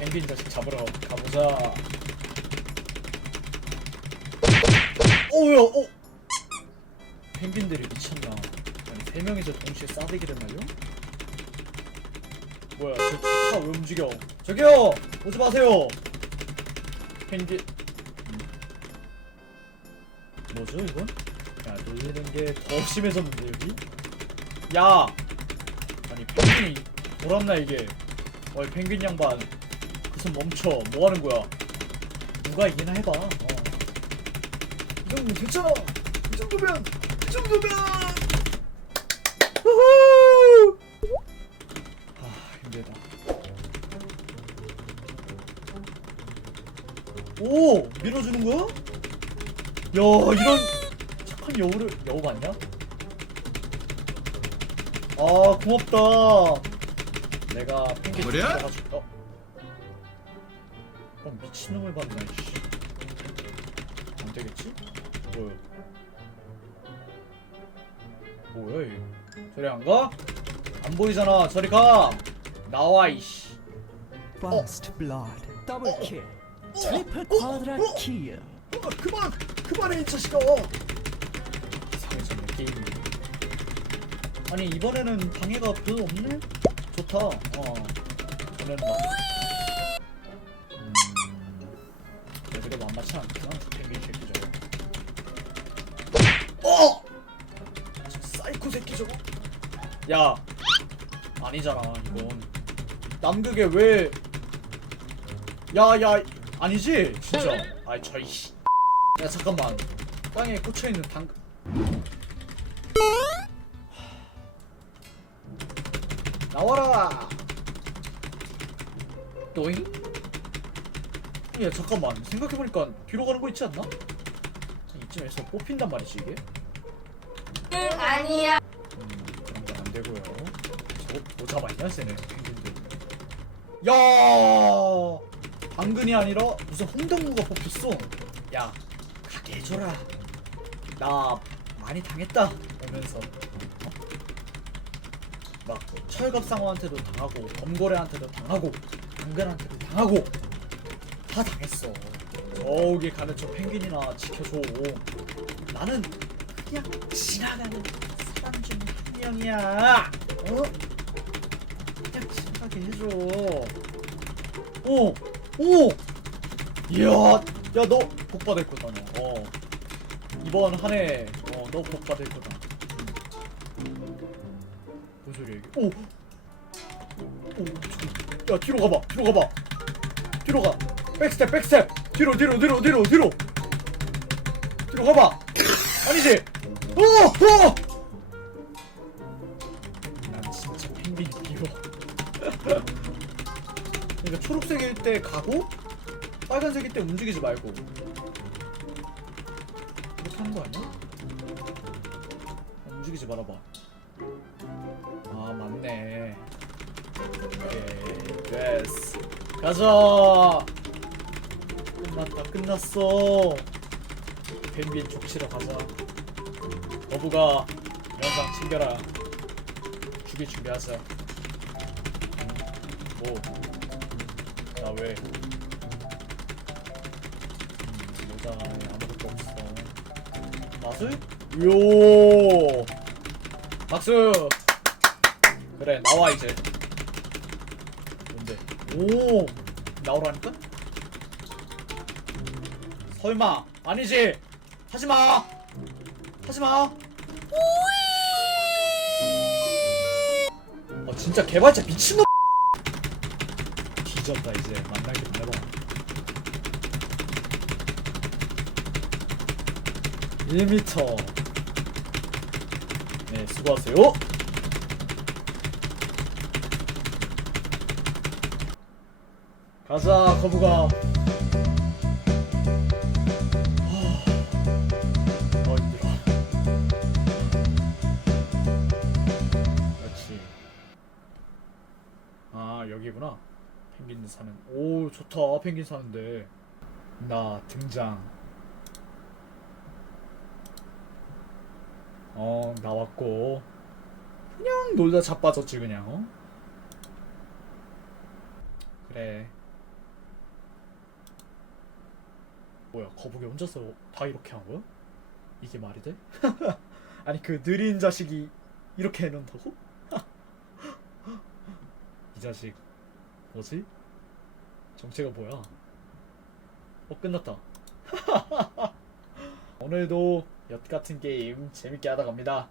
펭귄 자식 잡으러 가보자. 오야, 오. 펭귄들이 미쳤나? 아니 세 명이서 동시에 싸대기를 날려? 뭐야, 저차 왜 움직여? 저기요, 오지 마세요. 펭귄. 음. 뭐죠 이건? 야 놀리는 게 더 심해졌는데 여기? 야! 아니 펭귄이 돌았나 이게? 어이 펭귄 양반 그손 멈춰 뭐 하는 거야? 누가 이기나 해봐. 어. 이 정도 괜찮아. 이 정도면 이 정도면. 우후! 아 힘들다. 오 밀어주는 거야? 야 이런 착한 여우를 여우 맞냐? 아 고맙다. 내가 펭귄 뭐랴? 잡아줄- 어? 그럼 미친놈을 봤나 씨. 안 되겠지? 뭐야? 뭐야 이? 저리 안 가? 안 보이잖아. 저리 가. 나와 이씨. First blood, double kill, triple quadra kill. 어, 그만 그만해 이 자식아. 이상해졌네 게임이. 아니 이번에는 방해가 별로 없네. 좋다. 어. 전에는 막. 그래도 만만치 않구나. 펭귄 새끼 저거. 어! 저 사이코 새끼 저거. 야. 아니잖아 이건. 남극에 왜? 야야 아니지 진짜. 아이 저이 씨. 야 잠깐만. 땅에 꽂혀 있는 당. 나와라. 또잉? 야 잠깐만. 생각해보니까 뒤로 가는 거 있지 않나? 이쯤에서 뽑힌단 말이지 이게? 아니야. 음 그런 건 안 되고요. 저거 뭐 잡았냐 쟤네. 펭귄들 야! 당근이 아니라 무슨 홍당무가 뽑혔어. 야 가게 해줘라. 나 많이 당했다. 오면서. 어? 막 철갑상어한테도 당하고 범고래한테도 당하고 당근한테도 당하고 다 당했어 저기 가는 저 펭귄이나 지켜줘 나는 그냥 지나가는 사람 중한 명이야 어? 그냥 지나가게 해줘 오! 오! 이야 야 너 복 받을 거다 너 어. 이번 한 해 어, 너 복 받을 거다 음. 뭔 소리야 이게 오! 오. 야 뒤로 가봐 뒤로 가봐 뒤로 가 백스텝 백스텝. 뒤로 뒤로 뒤로 뒤로 뒤로. 뒤로 가봐. 아니지? 오! 오! 난 진짜 펭귄이 미워 그러니까 초록색일 때 가고 빨간색일 때 움직이지 말고. 이렇게 하는 거 아니야? 어, 움직이지 말아봐. 아 맞네. 오케이. 됐어. 가자 끝났다 끝났어. 뱀빈 족치러 가자. 어부가 영상 챙겨라. 죽일 준비하자. 뭐? 나 왜? 음, 아무것도 없어. 마술? 요! 박수! 그래 나와 이제. 뭔데? 오! 나오라니까 설마. 아니지. 하지마. 하지마. 어 진짜 개발자 미친놈. 뒤졌다 이제. 만나기 만나봐 1m 네 수고하세요. 가자 거북아 여기구나 펭귄 사는 오 좋다 펭귄 사는데 나 등장 어 나왔고 그냥 놀다 자빠졌지 그냥 어? 그래 뭐야 거북이 혼자서 다 이렇게 한 거야? 이게 말이 돼? 아니 그 느린 자식이 이렇게 해놓는다고? 이 자식 뭐지? 정체가 뭐야? 어 끝났다 오늘도 엿 같은 게임 재밌게 하다 갑니다